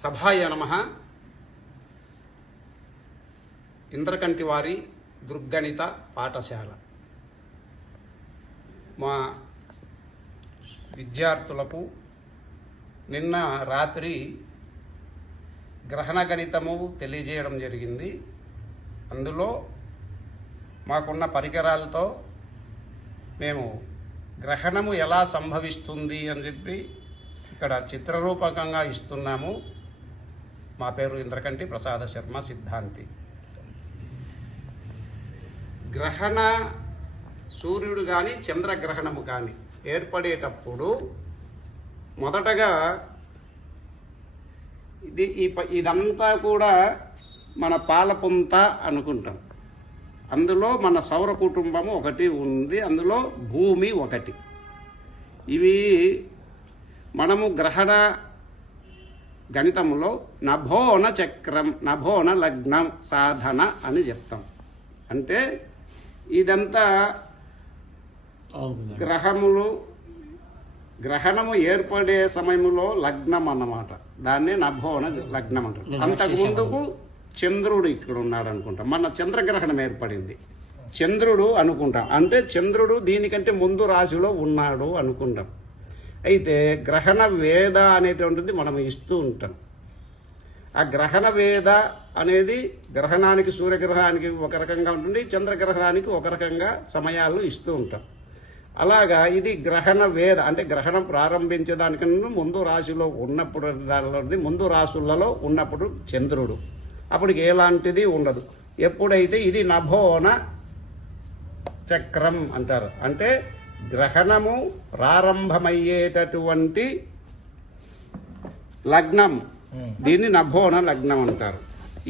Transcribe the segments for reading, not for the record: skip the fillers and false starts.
సభాయ నమః. ఇంద్రకంటి వారి దృగ్గణిత పాఠశాల మా విద్యార్థులకు నిన్న రాత్రి గ్రహణ గణితము తెలియజేయడం జరిగింది. అందులో మాకున్న పరికరాలతో మేము గ్రహణము ఎలా సంభవిస్తుంది అని చెప్పి ఇక్కడ చిత్రరూపకంగా ఇస్తున్నాము. మా పేరు ఇంద్రకంటి ప్రసాద శర్మ సిద్ధాంతి. గ్రహణ సూర్యుడు కానీ చంద్రగ్రహణము కానీ ఏర్పడేటప్పుడు మొదటగా ఇదంతా కూడా మన పాలపుంత అనుకుంటాం. అందులో మన సౌర కుటుంబము ఒకటి ఉంది, అందులో భూమి ఒకటి. ఇవి మనము గ్రహణ గణితంలో నభోన చక్రం, నభోన లగ్నం సాధన అని చెప్తాం. అంటే ఇదంతా గ్రహణము ఏర్పడే సమయంలో లగ్నం అన్నమాట. దాన్నే నభోన లగ్నం అంటారు. అంతకు ముందుకు చంద్రుడు ఇక్కడ ఉన్నాడు అనుకుంటాం. మన చంద్రగ్రహణం ఏర్పడింది, చంద్రుడు అనుకుంటాం. అంటే చంద్రుడు దీనికంటే ముందు రాశిలో ఉన్నాడు అనుకుంటాం. అయితే గ్రహణ వేద అనేటువంటిది మనం ఇస్తూ ఉంటాం. ఆ గ్రహణ వేద అనేది గ్రహణానికి, సూర్యగ్రహణానికి ఒక రకంగా ఉంటుంది, చంద్రగ్రహణానికి ఒక రకంగా సమయాలు ఇస్తూ ఉంటాం. అలాగా ఇది గ్రహణ వేద అంటే గ్రహణం ప్రారంభించడానికన్నా ముందు రాశిలో ఉన్నప్పుడు, ముందు రాశులలో ఉన్నప్పుడు చంద్రుడు, అప్పటికి ఎలాంటిది ఉండదు. ఎప్పుడైతే ఇది నభోన చక్రం అంటారు. అంటే గ్రహణము ప్రారంభమయ్యేటటువంటి లగ్నం, దీన్ని నభోన లగ్నం అంటారు.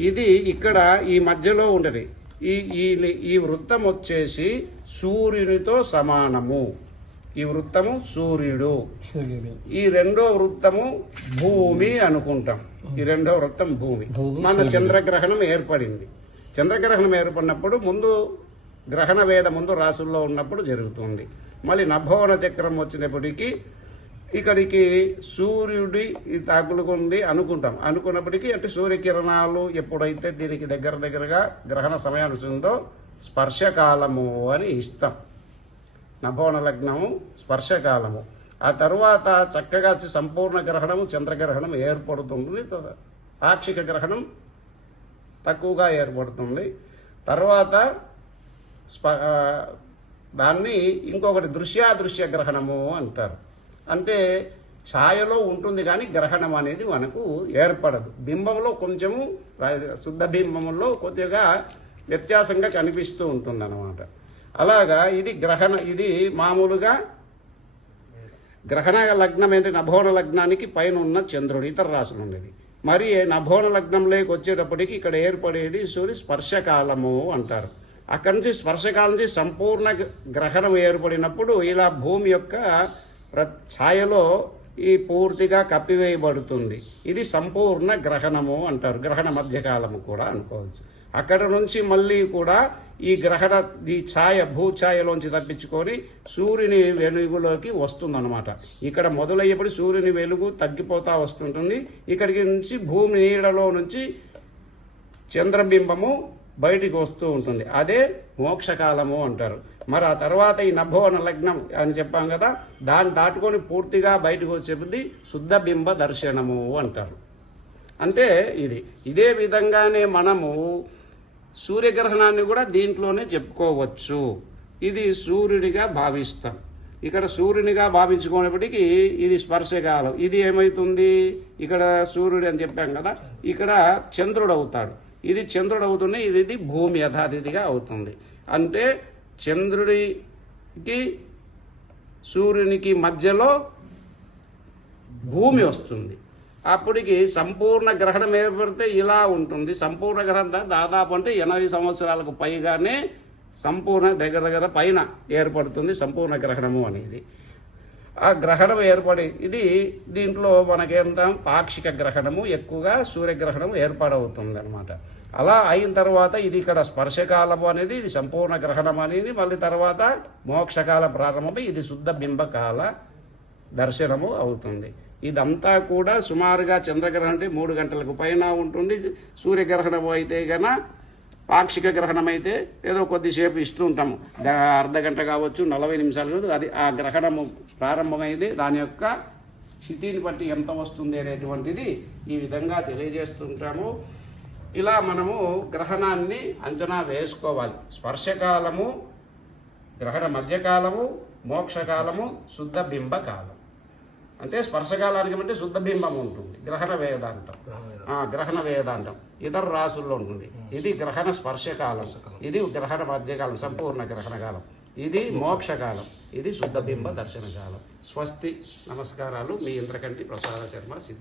ఇది ఇక్కడ ఈ మధ్యలో ఉండదు. ఈ వృత్తం వచ్చేసి సూర్యునితో సమానము. ఈ వృత్తము సూర్యుడు, ఈ రెండో వృత్తము భూమి అనుకుంటాం. ఈ రెండో వృత్తం భూమి. మన చంద్రగ్రహణం ఏర్పడింది. చంద్రగ్రహణం ఏర్పడినప్పుడు ముందు గ్రహణ వేద ముందు రాసుల్లో ఉన్నప్పుడు జరుగుతుంది. మళ్ళీ నభోన చక్రం వచ్చినప్పటికీ ఇక్కడికి సూర్యుడి తగులుకుంది అనుకుంటాం. అనుకున్నప్పటికీ అంటే సూర్యకిరణాలు ఎప్పుడైతే దీనికి దగ్గరగా గ్రహణ సమయాన్ని ఉందో స్పర్శకాలము అని ఇస్తాం. నభోన లగ్నము స్పర్శకాలము. ఆ తర్వాత చక్కగా సంపూర్ణ గ్రహణము చంద్రగ్రహణం ఏర్పడుతుంది. పాక్షిక గ్రహణం తక్కువగా ఏర్పడుతుంది. తర్వాత దాన్ని ఇంకొకటి దృశ్యాదృశ్య గ్రహణము అంటారు. అంటే ఛాయలో ఉంటుంది కానీ గ్రహణం అనేది మనకు ఏర్పడదు. బింబంలో కొంచెము, శుద్ధ బింబంలో కొద్దిగా వ్యత్యాసంగా కనిపిస్తూ ఉంటుంది అన్నమాట. అలాగా ఇది మామూలుగా గ్రహణ లగ్నం ఏంటి, నభోన లగ్నానికి పైన ఉన్న చంద్రుడు, ఇతర రాశులు ఉండేది. మరి నభోన లగ్నంలోకి వచ్చేటప్పటికి ఇక్కడ ఏర్పడేది సూర్య స్పర్శకాలము అంటారు. అక్కడి నుంచి స్పర్శకాలం నుంచి సంపూర్ణ గ్రహణం ఏర్పడినప్పుడు ఇలా భూమి యొక్క ఛాయలో ఈ పూర్తిగా కప్పివేయబడుతుంది. ఇది సంపూర్ణ గ్రహణము అంటారు. గ్రహణ మధ్యకాలము కూడా అనుకోవచ్చు. అక్కడ నుంచి మళ్ళీ కూడా ఈ ఛాయ భూఛాయలోంచి తప్పించుకొని సూర్యుని వెలుగులోకి వస్తుందన్నమాట. ఇక్కడ మొదలయ్యేప్పుడు సూర్యుని వెలుగు తగ్గిపోతా వస్తుంటుంది. ఇక్కడికి నుంచి భూమి నీడలో నుంచి చంద్రబింబము బయటికి వస్తూ ఉంటుంది. అదే మోక్షకాలము అంటారు. మరి ఆ తర్వాత ఈ నభోన లగ్నం అని చెప్పాం కదా, దాన్ని దాటుకొని పూర్తిగా బయటకు వచ్చేది శుద్ధ బింబ దర్శనము అంటారు. అంటే ఇదే విధంగానే మనము సూర్యగ్రహణాన్ని కూడా దీంట్లోనే చెప్పుకోవచ్చు. ఇది సూర్యుడిగా భావిస్తాం. ఇక్కడ సూర్యునిగా భావించుకునేప్పటికీ ఇది స్పర్శకాలం. ఇది ఏమవుతుంది, ఇక్కడ సూర్యుడు అని చెప్పాం కదా, ఇక్కడ చంద్రుడు అవుతాడు. ఇది చంద్రుడు అవుతుంది, ఇది భూమి యథాతిథిగా అవుతుంది. అంటే చంద్రుడికి సూర్యునికి మధ్యలో భూమి వస్తుంది. అప్పటికి సంపూర్ణ గ్రహణం ఏర్పడితే ఇలా ఉంటుంది. సంపూర్ణ గ్రహణం దాదాపు అంటే 80 సంవత్సరాలకు పైగానే సంపూర్ణ దగ్గర పైన ఏర్పడుతుంది సంపూర్ణ గ్రహణము అనేది. ఆ గ్రహణం ఏర్పడి దీంట్లో మనకేంత పాక్షిక గ్రహణము, ఎక్కువగా సూర్యగ్రహణం ఏర్పడవుతుంది అనమాట. అలా అయిన తర్వాత ఇది ఇక్కడ స్పర్శకాలము అనేది, ఇది సంపూర్ణ గ్రహణం అనేది, మళ్ళీ తర్వాత మోక్షకాల ప్రారంభమై ఇది శుద్ధ బింబకాల దర్శనము అవుతుంది. ఇదంతా కూడా సుమారుగా చంద్రగ్రహణం అంటే 3 గంటలకు పైన ఉంటుంది. సూర్యగ్రహణం అయితే గన పాక్షిక గ్రహణం అయితే ఏదో కొద్దిసేపు ఇస్తూ ఉంటాము, అర్ధ గంట కావచ్చు, 40 నిమిషాలు కాదు. అది ఆ గ్రహణము ప్రారంభమైంది, దాని యొక్క స్థితిని బట్టి ఎంత వస్తుంది అనేటువంటిది ఈ విధంగా తెలియజేస్తుంటాము. ఇలా మనము గ్రహణాన్ని అంచనా వేసుకోవాలి. స్పర్శకాలము, గ్రహణ మధ్యకాలము, మోక్షకాలము, శుద్ధ బింబకాలం. అంటే స్పర్శకాలానికి అంటే శుద్ధ బింబం ఉంటుంది, గ్రహణ వేదాంతం ఇతర రాసుల్లో ఉంటుంది. ఇది గ్రహణ స్పర్శకాలం, ఇది గ్రహణ మధ్యకాలం, సంపూర్ణ గ్రహణ కాలం, ఇది మోక్షకాలం, ఇది శుద్ధ బింబ దర్శన కాలం. స్వస్తి, నమస్కారాలు. మీ ఇంద్రకంటి ప్రసాద శర్మ, సిద్ధి.